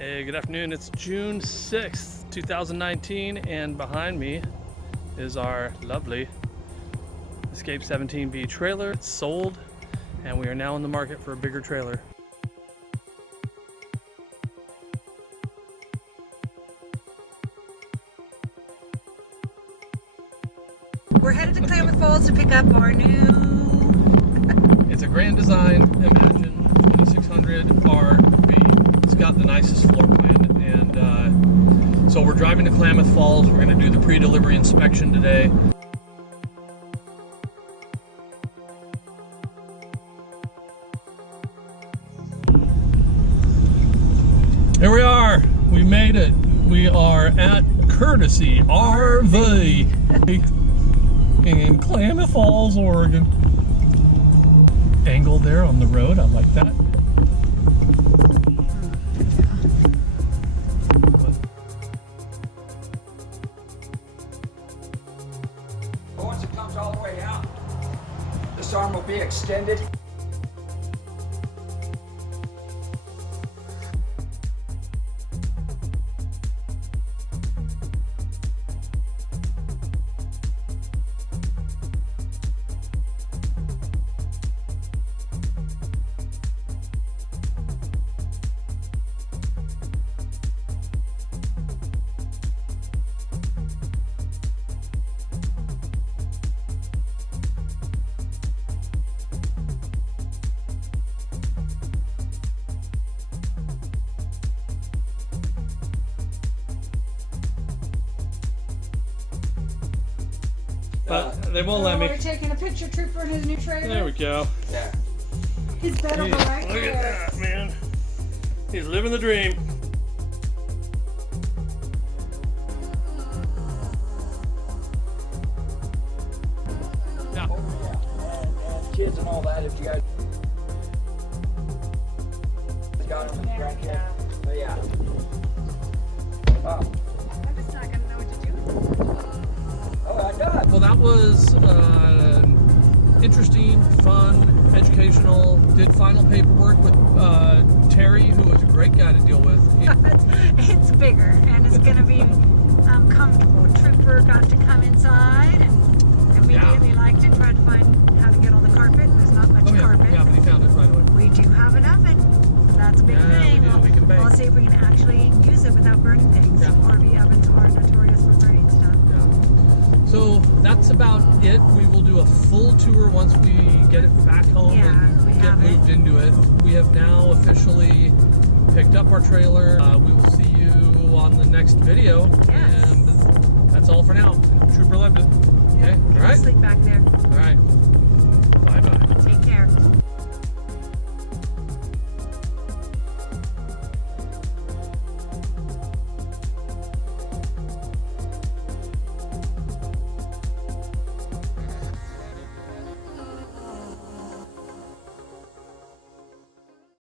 Hey, good afternoon. It's June 6th, 2019, and behind me is our lovely Escape 17V trailer. It's sold, and we are now in the market for a bigger trailer. We're headed to Klamath Falls to pick up our new... It's a Grand Design Imagine 2600 RV. It's got the nicest floor plan, and so we're driving to Klamath Falls. We're going to do the pre-delivery inspection today. Here we are. We made it. We are at Courtesy RV in Klamath Falls, Oregon. Angle there on the road. I like that. Once it comes all the way out, this arm will be extended. But they won't let me. We're taking a picture trooper in his new trailer. There we go. Yeah. He's better Look right at there. that, man. He's living the dream. Yeah. Kids and all that, if you guys got them in the grandkids. But yeah. Wow. I'm just not gonna know what to do. Oh, I got it. Well, that was interesting, fun, educational. Did final paperwork with Terry, who was a great guy to deal with. It's bigger and it's gonna be comfortable. Trooper got to come inside and immediately liked it. Tried to find how to get on the carpet. There's not much Oh yeah, carpet. yeah, but he found it right away. We do have an oven. So that's a big Yeah, thing. we do. We can bake. We'll see if we can actually use it without burning things. Yeah. RV ovens are notorious for burning stuff. Yeah. So that's about it. We will do a full tour once we get it back home Yeah, we and get have it. moved into it. We have now officially picked up our trailer. We will see you on the next video. Yes. And that's all for now. Trooper loved it. Okay. All right. Sleep back there. All right. Bye bye. Take care.